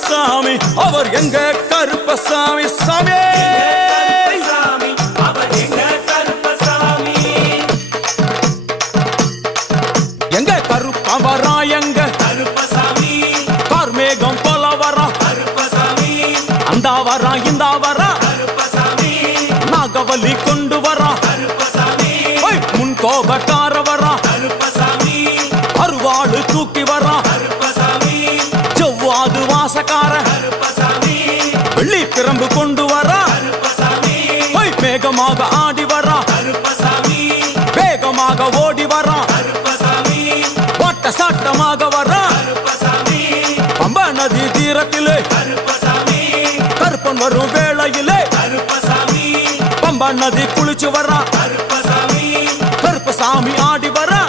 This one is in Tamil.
கருப்பசாமி அவர் எங்க கருப்பசாமி சாமி எங்க கருப்பவரா எங்க கருப்பசாமி கார்மேகம் போல வரா கருப்பசாமி அந்த வரா இந்த வரா கருப்பசாமி நாகவலி கொண்டு வரா கருப்பசாமி முன் கோபக்கார வரா கருப்பசாமி அருவாளு தூக்கி வரா கருப்பசாமி செவ்வாது வாசக்கார கருப்பசாமி வெள்ளி பிரம்பு கொண்டு வரா கருப்பசாமி மேகமாக ஆடி வரா கருப்பசாமி வேகமாக ஓடி வரா கருப்பசாமி ஓட்ட சாட்டமாக வரா கருப்பசாமி பம்பா நதி தீரத்திலே கருப்பசாமி கருப்பன் வரும் வேளையிலே கருப்பசாமி பம்பா நதி குளிச்சு வரா கருப்பசாமி கருப்பசாமி ஆடி வரா